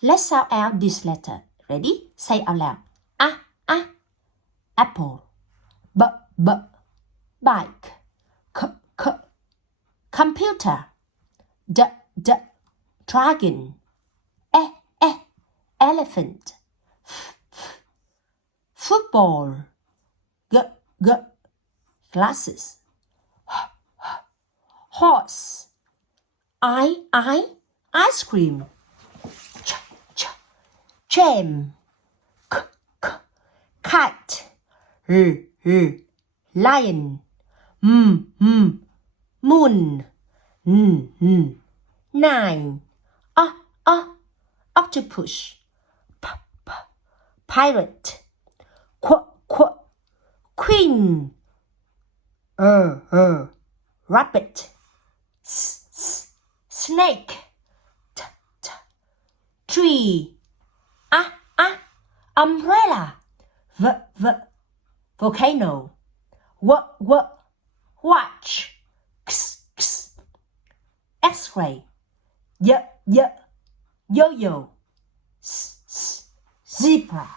Let's sound out this letter. Ready? Say out loud. Apple. B, bike. Computer. D, dragon. Elephant. Football. G, glasses. Horse. Ice cream. Jam. Kite. Lion. Moon. Nine. Octopus. Pirate. Queen. Rabbit. Snake. Tree. Umbrella. Volcano. Watch. X-ray. Yo-yo. Zebra.